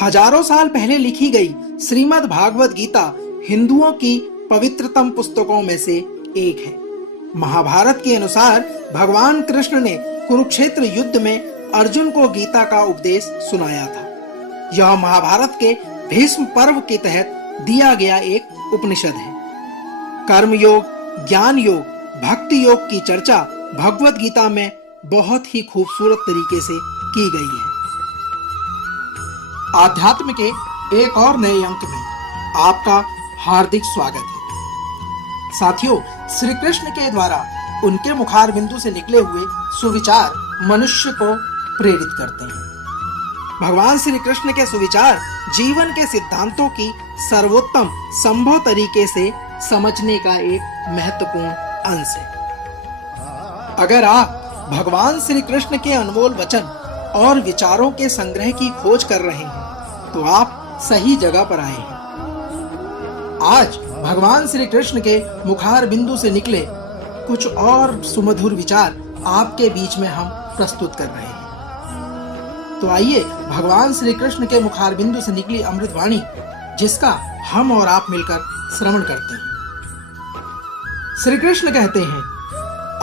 हजारों साल पहले लिखी गई श्रीमद् भागवत गीता हिंदुओं की पवित्रतम पुस्तकों में से एक है। महाभारत के अनुसार भगवान कृष्ण ने कुरुक्षेत्र युद्ध में अर्जुन को गीता का उपदेश सुनाया था। यह महाभारत के भीष्म पर्व के तहत दिया गया एक उपनिषद है। कर्म योग, ज्ञान योग, भक्ति योग की चर्चा भगवत गीता में बहुत ही खूबसूरत तरीके से की गई है। आध्यात्म के एक और नए अंक में आपका हार्दिक स्वागत है। साथियों, श्री कृष्ण के द्वारा उनके मुखार बिंदु से निकले हुए सुविचार मनुष्य को प्रेरित करते हैं। भगवान श्री कृष्ण के सुविचार जीवन के सिद्धांतों की सर्वोत्तम संभव तरीके से समझने का एक महत्वपूर्ण अंश है। अगर आप भगवान श्री कृष्ण के अनमोल वचन और विचारों के संग्रह की खोज कर रहे हैं तो आप सही जगह पर आए हैं। आज भगवान श्री कृष्ण के मुखार बिंदु से निकले कुछ और सुमधुर विचार आपके बीच में हम प्रस्तुत कर रहे हैं। तो आइए भगवान श्री कृष्ण के मुखार बिंदु से निकली अमृत वाणी, जिसका हम और आप मिलकर श्रवण करते हैं। श्री कृष्ण कहते हैं,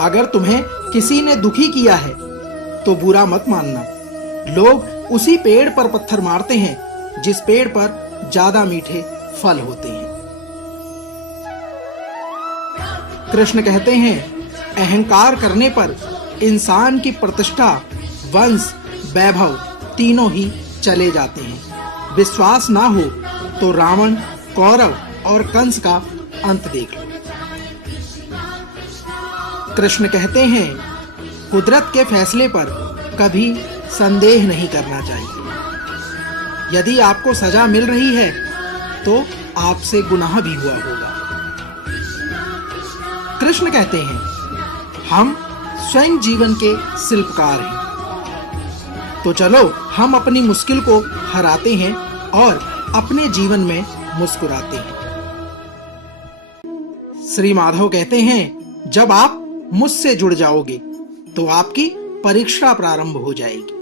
अगर तुम्हें किसी ने दुखी किया है तो बुरा मत मानना। लोग उसी पेड़ पर पत्थर मारते हैं जिस पेड़ पर ज्यादा मीठे फल होते हैं। कृष्ण कहते हैं, अहंकार करने पर इंसान की प्रतिष्ठा, वंश, वैभव तीनों ही चले जाते हैं। विश्वास ना हो तो रावण, कौरव और कंस का अंत देख लो। कृष्ण कहते हैं, कुदरत के फैसले पर कभी संदेह नहीं करना चाहिए। यदि आपको सजा मिल रही है तो आपसे गुनाह भी हुआ होगा। कृष्ण कहते हैं, हम स्वयं जीवन के शिल्पकार हैं। तो चलो हम अपनी मुश्किल को हराते हैं और अपने जीवन में मुस्कुराते हैं। श्री माधव कहते हैं, जब आप मुझसे जुड़ जाओगे तो आपकी परीक्षा प्रारंभ हो जाएगी।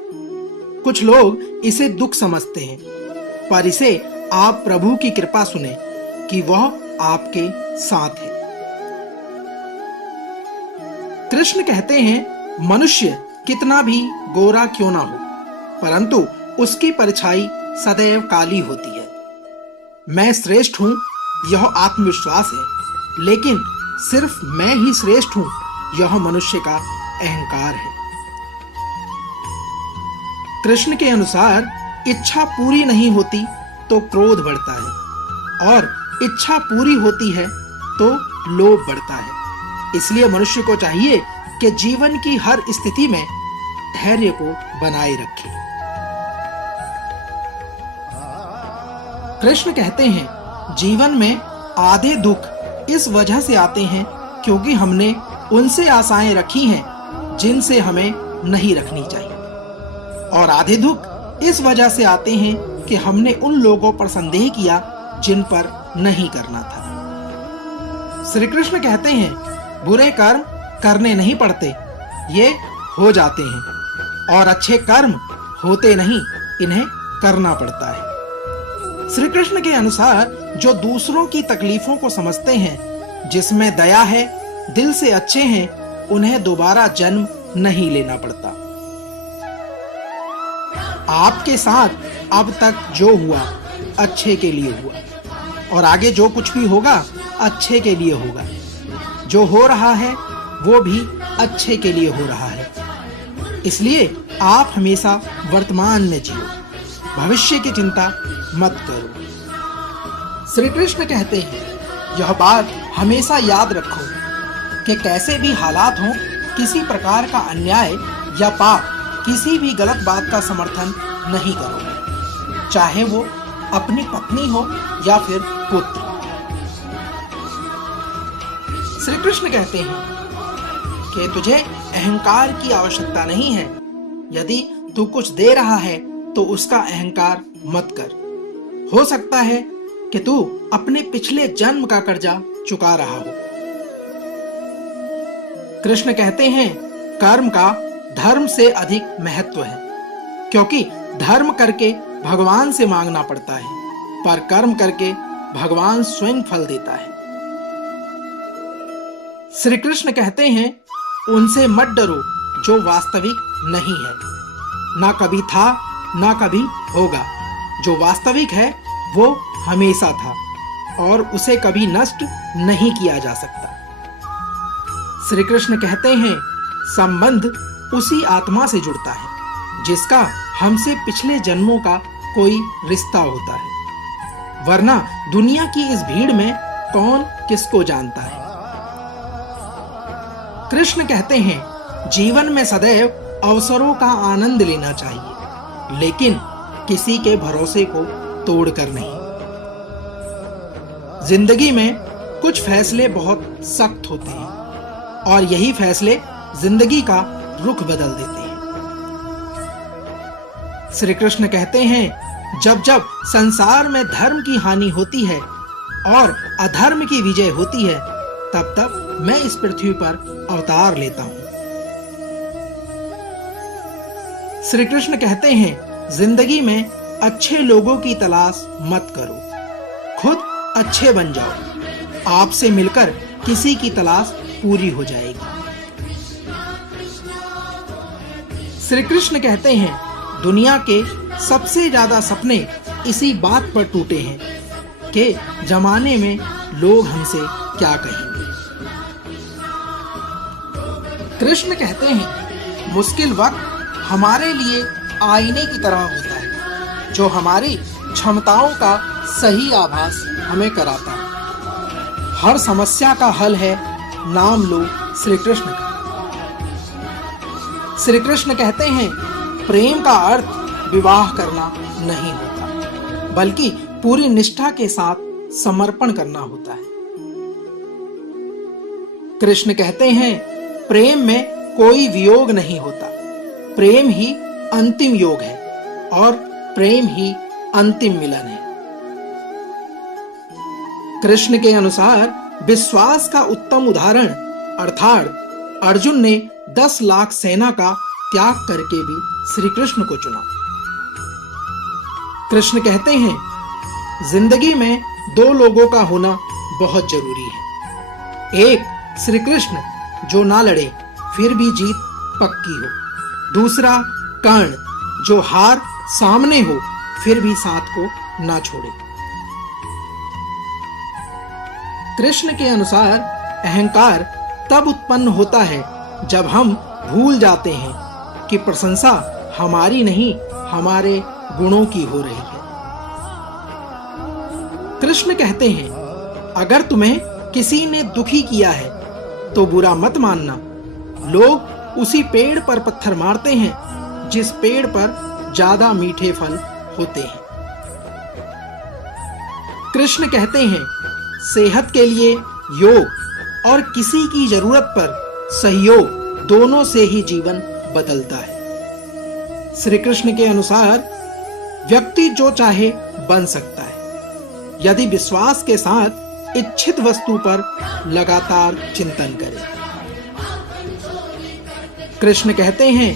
कुछ लोग इसे दुख समझते हैं, पर इसे आप प्रभु की कृपा सुने कि वह आपके साथ है। कृष्ण कहते हैं, मनुष्य कितना भी गोरा क्यों ना हो, परंतु उसकी परछाई सदैव काली होती है। मैं श्रेष्ठ हूं, यह आत्मविश्वास है, लेकिन सिर्फ मैं ही श्रेष्ठ हूं, यह मनुष्य का अहंकार है। कृष्ण के अनुसार इच्छा पूरी नहीं होती तो क्रोध बढ़ता है और इच्छा पूरी होती है तो लोभ बढ़ता है। इसलिए मनुष्य को चाहिए कि जीवन की हर स्थिति में धैर्य को बनाए रखे। कृष्ण कहते हैं, जीवन में आधे दुख इस वजह से आते हैं क्योंकि हमने उनसे आशाएं रखी हैं जिनसे हमें नहीं रखनी चाहिए, और आधे दुख इस वजह से आते हैं कि हमने उन लोगों पर संदेह किया जिन पर नहीं करना था। श्री कृष्ण कहते हैं, बुरे कर्म करने नहीं पड़ते, ये हो जाते हैं, और अच्छे कर्म होते नहीं, इन्हें करना पड़ता है। श्री कृष्ण के अनुसार जो दूसरों की तकलीफों को समझते हैं, जिसमें दया है, दिल से अच्छे हैं, उन्हें दोबारा जन्म नहीं लेना पड़ता। आपके साथ अब तक जो हुआ अच्छे के लिए हुआ, और आगे जो कुछ भी होगा अच्छे के लिए होगा। जो हो रहा है वो भी अच्छे के लिए हो रहा है। इसलिए आप हमेशा वर्तमान में जियो, भविष्य की चिंता मत करो। श्री कृष्ण कहते हैं, यह बात हमेशा याद रखो कि कैसे भी हालात हों, किसी प्रकार का अन्याय या पाप, किसी भी गलत बात का समर्थन नहीं करो, चाहे वो अपनी पत्नी हो या फिर पुत्र। श्री कृष्ण कहते हैं कि तुझे अहंकार की आवश्यकता नहीं है। यदि तू कुछ दे रहा है तो उसका अहंकार मत कर। हो सकता है कि तू अपने पिछले जन्म का कर्जा चुका रहा हो। कृष्ण कहते हैं, कर्म का धर्म से अधिक महत्व है। क्योंकि धर्म करके भगवान से मांगना पड़ता है, पर कर्म करके भगवान स्वयं फल देता है। श्री कृष्ण कहते हैं, उनसे मत डरो जो वास्तविक नहीं है, ना कभी था ना कभी होगा। जो वास्तविक है वो हमेशा था और उसे कभी नष्ट नहीं किया जा सकता। श्री कृष्ण कहते हैं, संबंध उसी आत्मा से जुड़ता है जिसका हमसे पिछले जन्मों का कोई रिश्ता होता है, वरना दुनिया की इस भीड़ में कौन किसको जानता है। कृष्ण कहते हैं, जीवन में सदैव अवसरों का आनंद लेना चाहिए, लेकिन किसी के भरोसे को तोड़कर नहीं। जिंदगी में कुछ फैसले बहुत सख्त होते हैं और यही फैसले जिंदगी का रुख बदल देते हैं। श्री कृष्ण कहते हैं, जब जब संसार में धर्म की हानि होती है और अधर्म की विजय होती है, तब तब मैं इस पृथ्वी पर अवतार लेता हूं। श्री कृष्ण कहते हैं, जिंदगी में अच्छे लोगों की तलाश मत करो, खुद अच्छे बन जाओ। आपसे मिलकर किसी की तलाश पूरी हो जाएगी। श्री कृष्ण कहते हैं, दुनिया के सबसे ज्यादा सपने इसी बात पर टूटे हैं कि जमाने में लोग हमसे क्या कहेंगे। कृष्ण कहते हैं, मुश्किल वक्त हमारे लिए आईने की तरह होता है, जो हमारी क्षमताओं का सही आभास हमें कराता है। हर समस्या का हल है नाम लो श्री कृष्ण का। श्री कृष्ण कहते हैं, प्रेम का अर्थ विवाह करना नहीं होता, बल्कि पूरी निष्ठा के साथ समर्पण करना होता है। कृष्ण कहते हैं, प्रेम में कोई वियोग नहीं होता, प्रेम ही अंतिम योग है और प्रेम ही अंतिम मिलन है। कृष्ण के अनुसार विश्वास का उत्तम उदाहरण अर्थात अर्जुन ने 10 लाख सेना का त्याग करके भी श्री कृष्ण को चुना। कृष्ण कहते हैं, जिंदगी में 2 लोगों का होना बहुत जरूरी है। एक श्री कृष्ण जो ना लड़े फिर भी जीत पक्की हो, दूसरा कर्ण जो हार सामने हो फिर भी साथ को ना छोड़े। कृष्ण के अनुसार अहंकार तब उत्पन्न होता है जब हम भूल जाते हैं कि प्रशंसा हमारी नहीं हमारे गुणों की हो रही है। कृष्ण कहते हैं, अगर तुम्हें किसी ने दुखी किया है तो बुरा मत मानना। लोग उसी पेड़ पर पत्थर मारते हैं जिस पेड़ पर ज्यादा मीठे फल होते हैं। कृष्ण कहते हैं, सेहत के लिए योग और किसी की जरूरत पर सहयोग दोनों से ही जीवन बदलता है। श्री कृष्ण के अनुसार व्यक्ति जो चाहे बन सकता है यदि विश्वास के साथ इच्छित वस्तु पर लगातार चिंतन करे। कृष्ण कहते हैं,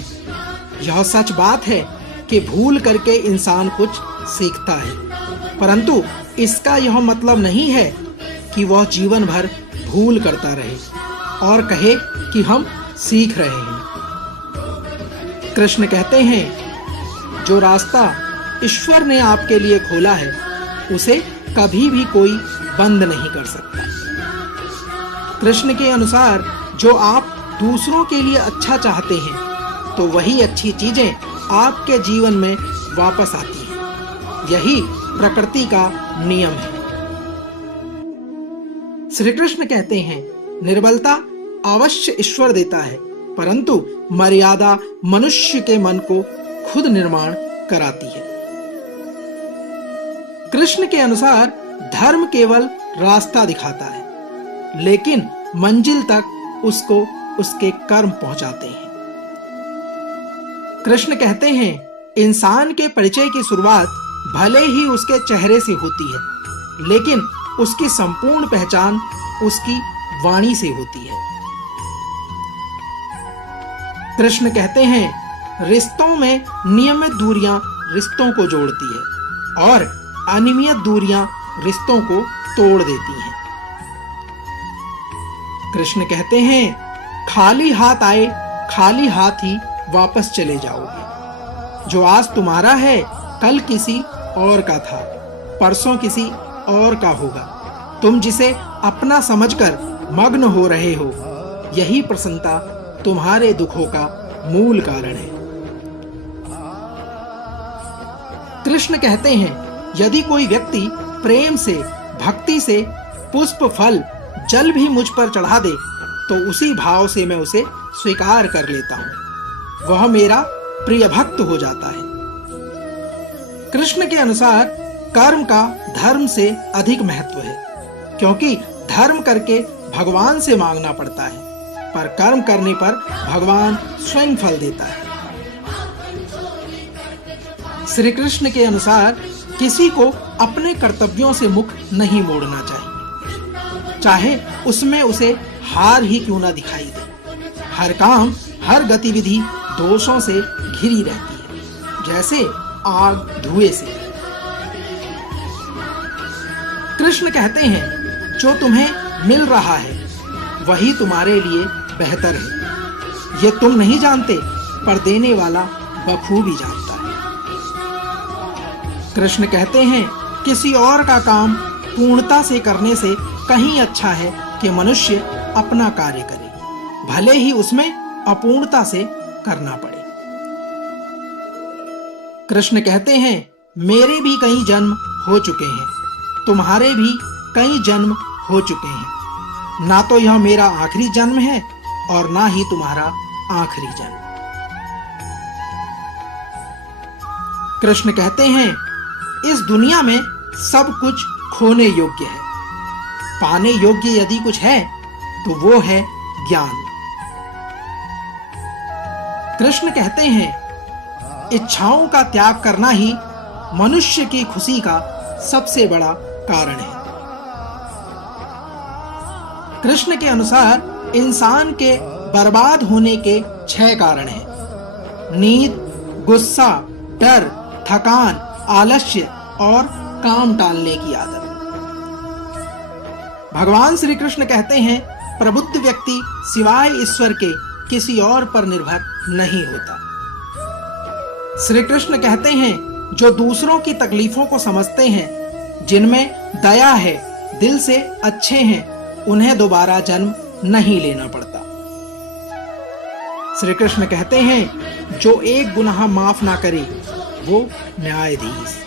यह सच बात है कि भूल करके इंसान कुछ सीखता है, परंतु इसका यह मतलब नहीं है कि वह जीवन भर भूल करता रहे और कहे कि हम सीख रहे हैं। कृष्ण कहते हैं, जो रास्ता ईश्वर ने आपके लिए खोला है उसे कभी भी कोई बंद नहीं कर सकता। कृष्ण के अनुसार जो आप दूसरों के लिए अच्छा चाहते हैं तो वही अच्छी चीजें आपके जीवन में वापस आती हैं। यही प्रकृति का नियम है। श्री कृष्ण कहते हैं, निर्बलता अवश्य ईश्वर देता है, परंतु मर्यादा मनुष्य के मन को खुद निर्माण कराती है। कृष्ण के अनुसार धर्म केवल रास्ता दिखाता है, लेकिन मंजिल तक उसको उसके कर्म पहुंचाते हैं। कृष्ण कहते हैं, इंसान के परिचय की शुरुआत भले ही उसके चेहरे से होती है, लेकिन उसकी संपूर्ण पहचान उसकी वाणी से होती है। कृष्ण कहते हैं, रिश्तों में नियमित दूरियां रिश्तों को जोड़ती है और अनियमित दूरियां रिश्तों को तोड़ देती हैं। कृष्ण कहते हैं, खाली हाथ आए खाली हाथ ही वापस चले जाओगे। जो आज तुम्हारा है कल किसी और का था, परसों किसी और का होगा। तुम जिसे अपना समझकर मग्न हो रहे हो, यही प्रसन्नता तुम्हारे दुखों का मूल कारण है। कृष्ण कहते हैं, यदि कोई व्यक्ति प्रेम से, भक्ति से पुष्प, फल, जल भी मुझ पर चढ़ा दे तो उसी भाव से मैं उसे स्वीकार कर लेता हूं। वह मेरा प्रिय भक्त हो जाता है। कृष्ण के अनुसार कर्म का धर्म से अधिक महत्व है, क्योंकि धर्म करके भगवान से मांगना पड़ता है, पर कर्म करने पर भगवान स्वयं फल देता है। श्री कृष्ण के अनुसार किसी को अपने कर्तव्यों से मुख नहीं मोड़ना चाहिए, चाहे उसमें उसे हार ही क्यों ना दिखाई दे। हर काम, हर गतिविधि दोषों से घिरी रहती है, जैसे आग धुएं से। कृष्ण कहते हैं, जो तुम्हें मिल रहा है वही तुम्हारे लिए बेहतर है। ये तुम नहीं जानते, पर देने वाला बखूबी जानता है। कृष्ण कहते हैं, किसी और का काम पूर्णता से करने से कहीं अच्छा है कि मनुष्य अपना कार्य करे, भले ही उसमें अपूर्णता से करना पड़े। कृष्ण कहते हैं, मेरे भी कई जन्म हो चुके हैं, तुम्हारे भी कई जन्म हो चुके हैं। ना तो यह मेरा आखिरी जन्म है और ना ही तुम्हारा आखिरी जन्म। कृष्ण कहते हैं, इस दुनिया में सब कुछ खोने योग्य है, पाने योग्य यदि कुछ है तो वो है ज्ञान। कृष्ण कहते हैं, इच्छाओं का त्याग करना ही मनुष्य की खुशी का सबसे बड़ा कारण है। कृष्ण के अनुसार इंसान के बर्बाद होने के 6 कारण हैं: नींद, गुस्सा, डर, थकान, आलस्य और काम टालने की आदत। भगवान श्री कृष्ण कहते हैं, प्रबुद्ध व्यक्ति सिवाय ईश्वर के किसी और पर निर्भर नहीं होता। श्री कृष्ण कहते हैं, जो दूसरों की तकलीफों को समझते हैं, जिनमें दया है, दिल से अच्छे हैं, उन्हें दोबारा जन्म नहीं लेना पड़ता। श्री कृष्ण कहते हैं, जो एक गुनाह माफ ना करे वो न्यायाधीश,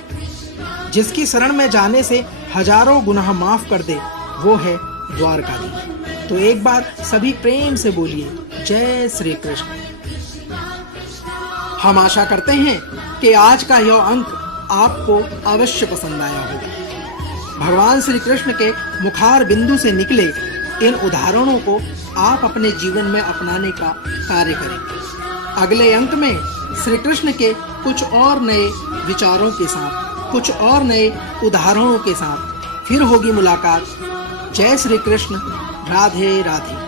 जिसकी शरण में जाने से हजारों गुनाह माफ कर दे वो है द्वारकाधीश। तो एक बार सभी प्रेम से बोलिए, जय श्री कृष्ण। हम आशा करते हैं कि आज का यह अंक आपको अवश्य पसंद आया होगा। भगवान श्री कृष्ण के मुखार बिंदु से निकले इन उदाहरणों को आप अपने जीवन में अपनाने का कार्य करें। अगले अंक में श्री कृष्ण के कुछ और नए विचारों के साथ, कुछ और नए उदाहरणों के साथ फिर होगी मुलाकात। जय श्री कृष्ण। राधे राधे।